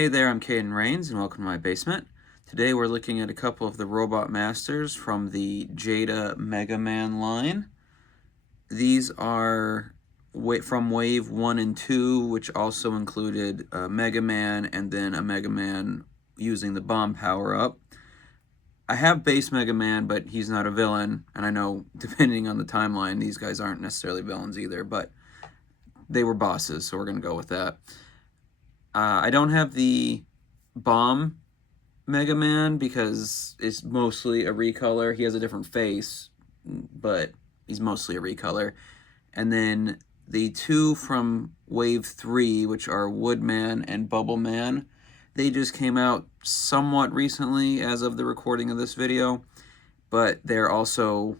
Hey there, I'm Caden Rains, and welcome to my basement. Today we're looking at a couple of the Robot Masters from the Jada Mega Man line. These are from Wave 1 and 2, which also included a Mega Man and then a Mega Man using the bomb power-up. I have base Mega Man, but he's not a villain, and I know, depending on the timeline, these guys aren't necessarily villains either, but they were bosses, so we're going to go with that. I don't have the Bomb Mega Man because it's mostly a recolor. He has a different face, but he's mostly a recolor. And then the two from Wave 3, which are Woodman and Bubble Man, they just came out somewhat recently as of the recording of this video, but they're also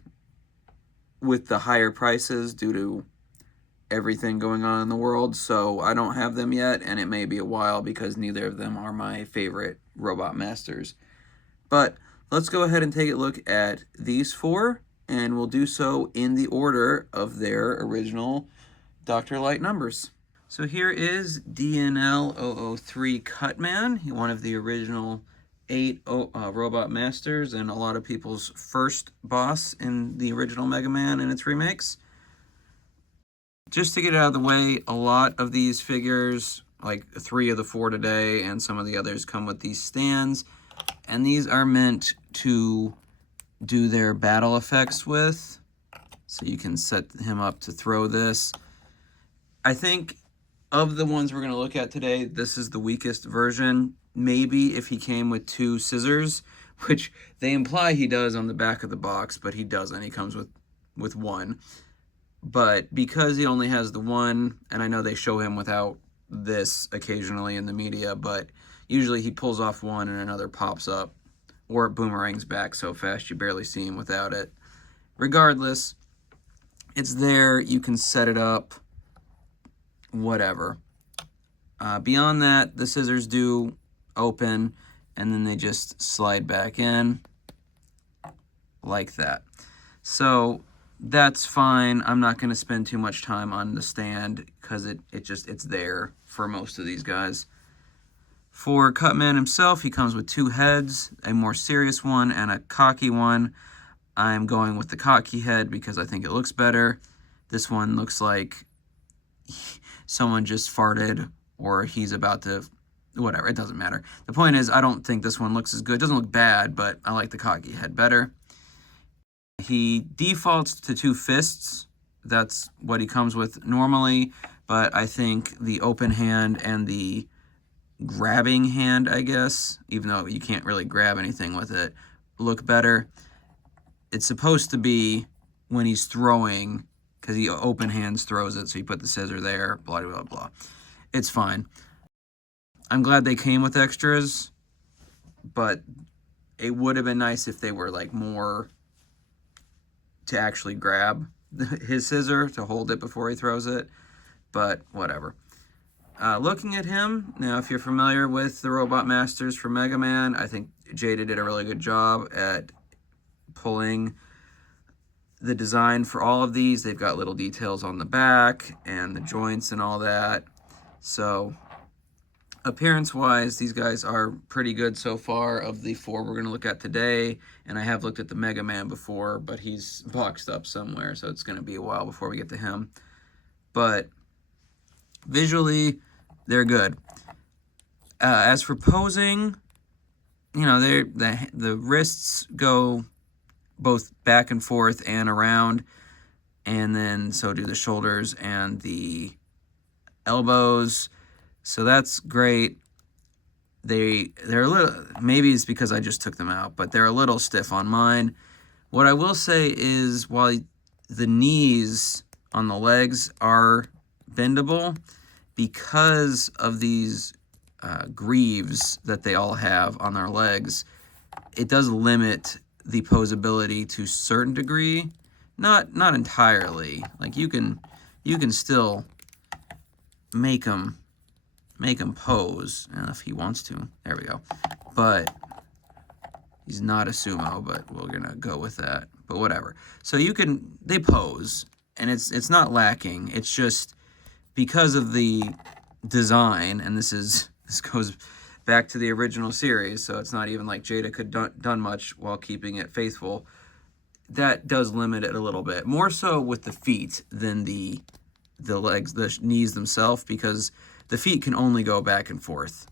with the higher prices due to everything going on in the world, so I don't have them yet, and it may be a while because neither of them are my favorite Robot Masters. But let's go ahead and take a look at these four, and we'll do so in the order of their original Dr. Light numbers. So here is DNL003 Cutman, one of the original 8 Robot Masters, and a lot of people's first boss in the original Mega Man and its remakes. Just to get it out of the way, a lot of these figures, like 3 of the 4 today and some of the others, come with these stands. And these are meant to do their battle effects with. So you can set him up to throw this. I think of the ones we're going to look at today, this is the weakest version. Maybe if he came with 2 scissors, which they imply he does on the back of the box, but he doesn't. He comes with 1. But because he only has the 1, and I know they show him without this occasionally in the media, but usually he pulls off 1 and another pops up, or it boomerangs back so fast you barely see him without it. Regardless, it's there, you can set it up, whatever. Beyond that, the scissors do open, and then they just slide back in, like that. So that's fine. I'm not going to spend too much time on the stand because it's there for most of these guys. For Cutman himself, he comes with 2 heads, a more serious one and a cocky one. I'm going with the cocky head because I think it looks better. This one looks like someone just farted or he's about to, whatever, it doesn't matter. The point is, I don't think this one looks as good. It doesn't look bad, but I like the cocky head better. He defaults to 2 fists. That's what he comes with normally, but I think the open hand and the grabbing hand, I guess, even though you can't really grab anything with it, look better. It's supposed to be when he's throwing, because he open hands throws it, so you put the scissor there, blah, blah, blah. It's fine. I'm glad they came with extras, but it would have been nice if they were like more to actually grab his scissor to hold it before he throws it, but whatever. Looking at him, now if you're familiar with the Robot Masters for Mega Man, I think Jada did a really good job at pulling the design for all of these. They've got little details on the back and the joints and all that. So appearance-wise, these guys are pretty good so far of the 4 we're going to look at today. And I have looked at the Mega Man before, but he's boxed up somewhere, so it's going to be a while before we get to him. But visually, they're good. As for posing, you know, the wrists go both back and forth and around, and then so do the shoulders and the elbows. So that's great. They're a little, maybe it's because I just took them out, but they're a little stiff on mine. What I will say is, while the knees on the legs are bendable, because of these greaves that they all have on their legs, it does limit the posability to a certain degree. Not entirely. Like you can still make them pose if he wants to. There we go. But he's not a sumo, but we're gonna go with that. But whatever. So they pose, and it's not lacking. It's just because of the design, and this goes back to the original series, so it's not even like Jada could done much while keeping it faithful. That does limit it a little bit. More so with the feet than the legs, the knees themselves, because the feet can only go back and forth.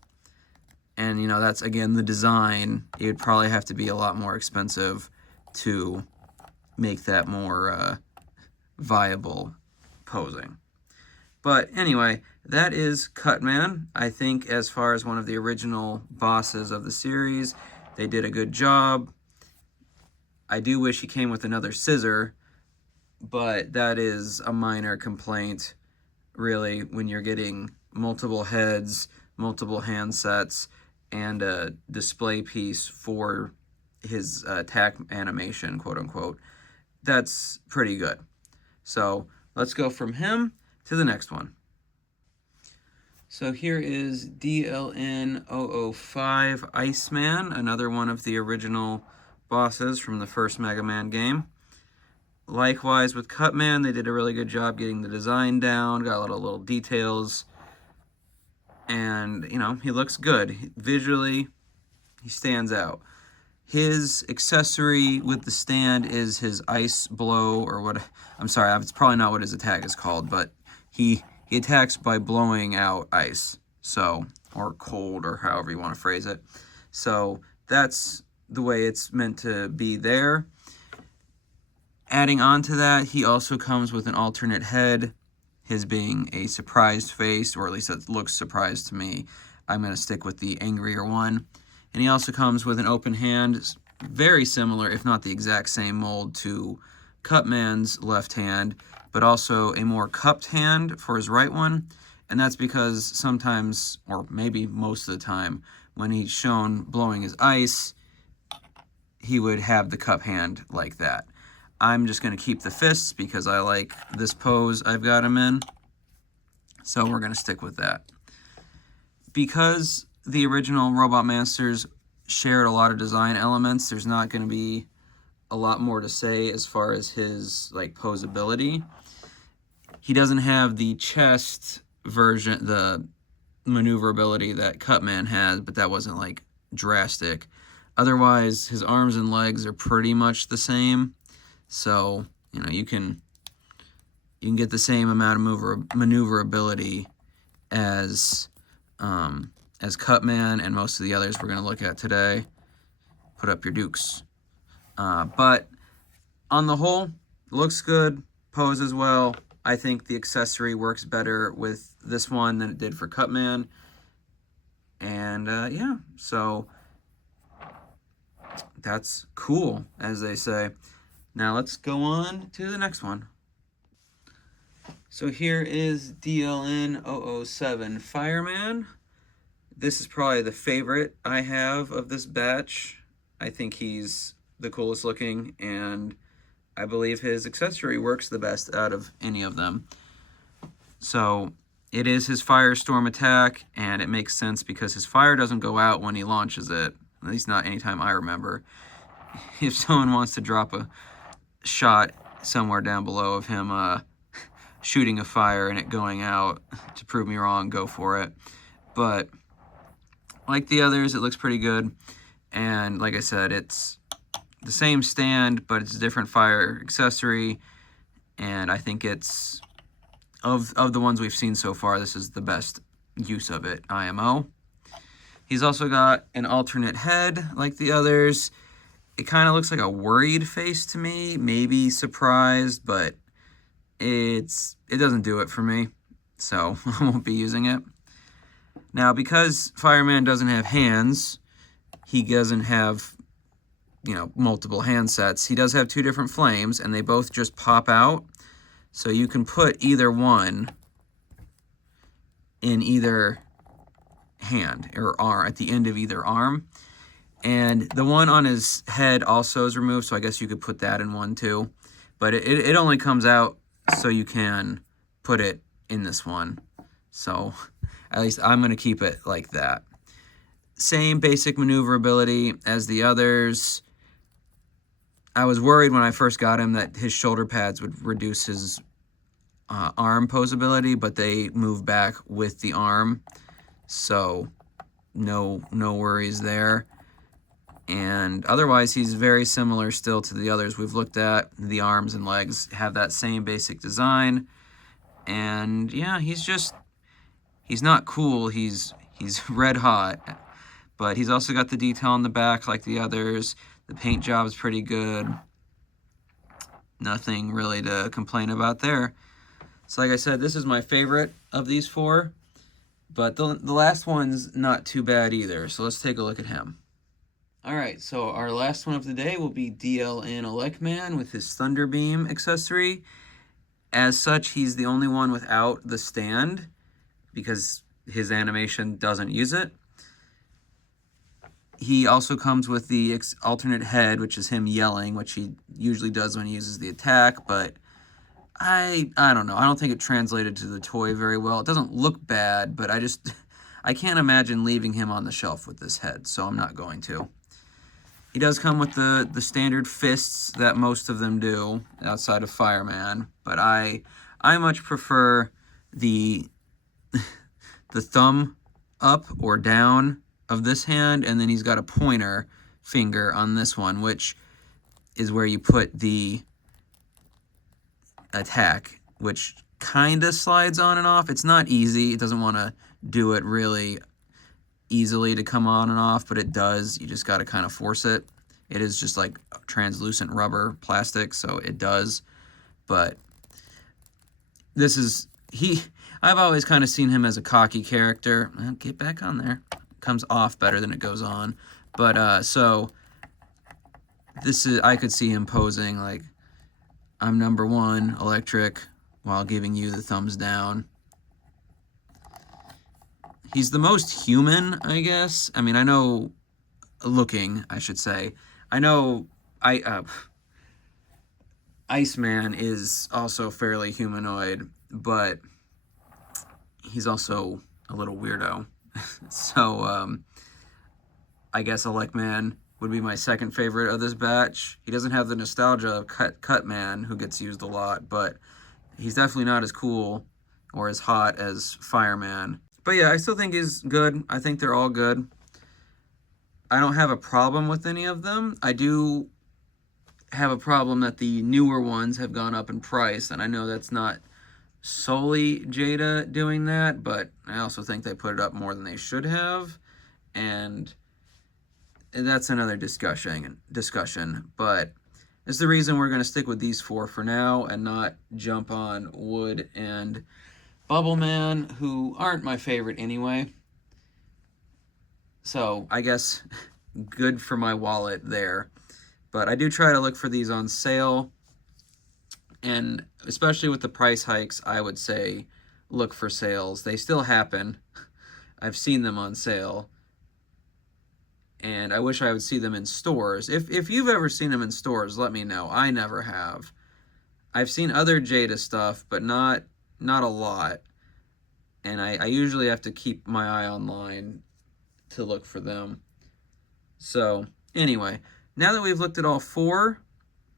And, you know, that's, again, the design. It would probably have to be a lot more expensive to make that more viable posing. But anyway, that is Cutman. I think as far as one of the original bosses of the series, they did a good job. I do wish he came with another scissor, but that is a minor complaint, really, when you're getting multiple heads, multiple hand sets, and a display piece for his attack animation, quote unquote. That's pretty good. So let's go from him to the next one. So here is DLN-005 Iceman, another one of the original bosses from the first Mega Man game. Likewise with Cutman, they did a really good job getting the design down, got a lot of little details, and, you know, he looks good. Visually, he stands out. His accessory with the stand is his ice blow, or what, I'm sorry, it's probably not what his attack is called, but he attacks by blowing out ice, so, or cold, or however you want to phrase it. So that's the way it's meant to be there. Adding on to that, he also comes with an alternate head, his being a surprised face, or at least it looks surprised to me. I'm going to stick with the angrier one. And he also comes with an open hand, very similar, if not the exact same mold to Cutman's left hand, but also a more cupped hand for his right one. And that's because sometimes, or maybe most of the time, when he's shown blowing his ice, he would have the cup hand like that. I'm just going to keep the fists because I like this pose I've got him in. So we're going to stick with that. Because the original Robot Masters shared a lot of design elements, there's not going to be a lot more to say as far as his like posability. He doesn't have the chest version, the maneuverability that Cutman had, but that wasn't like drastic. Otherwise, his arms and legs are pretty much the same. So, you know, you can get the same amount of maneuverability as Cutman and most of the others we're going to look at today. Put up your dukes. But on the whole, looks good, poses well. I think the accessory works better with this one than it did for Cutman. And yeah, so that's cool, as they say. Now let's go on to the next one. So here is DLN-007 Fireman. This is probably the favorite I have of this batch. I think he's the coolest looking, and I believe his accessory works the best out of any of them. So it is his Firestorm attack, and it makes sense because his fire doesn't go out when he launches it. At least not anytime I remember. If someone wants to drop a shot somewhere down below of him shooting a fire and it going out to prove me wrong, go for it. But like the others, it looks pretty good. And like I said, it's the same stand, but it's a different fire accessory. And I think it's, of the ones we've seen so far, this is the best use of it, IMO. He's also got an alternate head like the others. It kind of looks like a worried face to me, maybe surprised, but it doesn't do it for me, so I won't be using it. Now, because Fireman doesn't have hands, he doesn't have, you know, multiple hand sets. He does have two different flames, and they both just pop out, so you can put either one in either hand or arm, at the end of either arm. And the one on his head also is removed, so I guess you could put that in one too. But it only comes out so you can put it in this one. So at least I'm going to keep it like that. Same basic maneuverability as the others. I was worried when I first got him that his shoulder pads would reduce his arm posability, but they move back with the arm. So no worries there. And otherwise, he's very similar still to the others we've looked at. The arms and legs have that same basic design. And yeah, he's not cool, he's red hot. But he's also got the detail on the back like the others. The paint job is pretty good. Nothing really to complain about there. So like I said, this is my favorite of these four. But the last one's not too bad either. So let's take a look at him. Alright, so our last one of the day will be DLN Elecman with his Thunderbeam accessory. As such, he's the only one without the stand because his animation doesn't use it. He also comes with the alternate head, which is him yelling, which he usually does when he uses the attack, but I don't know. I don't think it translated to the toy very well. It doesn't look bad, but I can't imagine leaving him on the shelf with this head, so I'm not going to. He does come with the standard fists that most of them do outside of Fireman, but I much prefer the thumb up or down of this hand, and then he's got a pointer finger on this one, which is where you put the attack, which kind of slides on and off. It's not easy. It doesn't want to do it really easily to come on and off, but it does. You just got to kind of force it. It is just like translucent rubber plastic, so it does. But this is I've always kind of seen him as a cocky character. Get back on there. Comes off better than it goes on. But so this is, I could see him posing like, I'm number one, electric, while giving you the thumbs down. He's the most human, I guess. I mean, I know, looking, I should say. I know Iceman is also fairly humanoid, but he's also a little weirdo. So, I guess Elecman would be my second favorite of this batch. He doesn't have the nostalgia of Cutman, who gets used a lot, but he's definitely not as cool or as hot as Fireman. But yeah, I still think he's good. I think they're all good. I don't have a problem with any of them. I do have a problem that the newer ones have gone up in price, and I know that's not solely Jada doing that, but I also think they put it up more than they should have, and that's another discussion. But it's the reason we're going to stick with these four for now and not jump on Wood and Bubbleman, who aren't my favorite anyway. So I guess good for my wallet there. But I do try to look for these on sale, and especially with the price hikes, I would say look for sales. They still happen. I've seen them on sale, and I wish I would see them in stores. If you've ever seen them in stores, let me know. I never have. I've seen other Jada stuff, but not a lot. And I usually have to keep my eye online to look for them. So, anyway, now that we've looked at all four,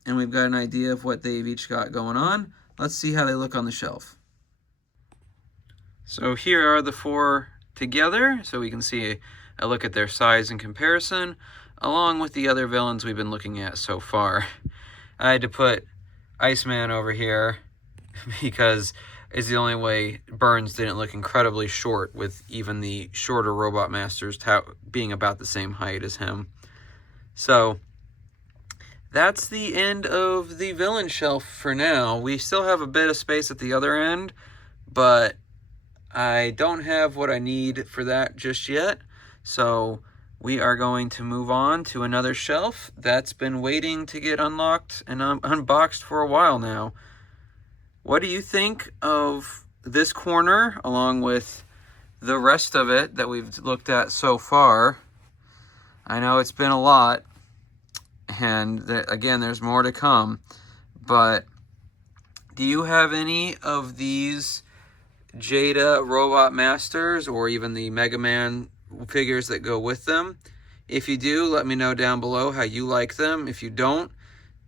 and we've got an idea of what they've each got going on, let's see how they look on the shelf. So here are the four together, so we can see a look at their size in comparison, along with the other villains we've been looking at so far. I had to put Iceman over here because it's the only way Burns didn't look incredibly short, with even the shorter Robot Masters being about the same height as him. So that's the end of the villain shelf for now. We still have a bit of space at the other end, but I don't have what I need for that just yet. So we are going to move on to another shelf that's been waiting to get unlocked and unboxed for a while now. What do you think of this corner, along with the rest of it that we've looked at so far? I know it's been a lot, and again, there's more to come, but do you have any of these Jada Robot Masters, or even the Mega Man figures that go with them? If you do, let me know down below how you like them. If you don't,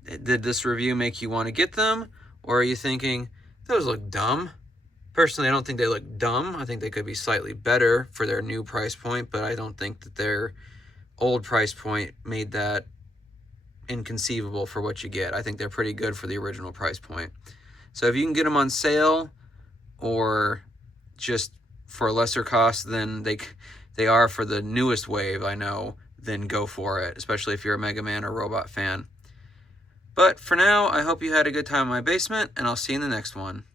did this review make you want to get them? Or are you thinking, those look dumb? Personally, I don't think they look dumb. I think they could be slightly better for their new price point, but I don't think that their old price point made that inconceivable for what you get. I think they're pretty good for the original price point. So if you can get them on sale or just for a lesser cost than they are for the newest wave, I know, then go for it, especially if you're a Mega Man or Robot fan. But for now, I hope you had a good time in my basement, and I'll see you in the next one.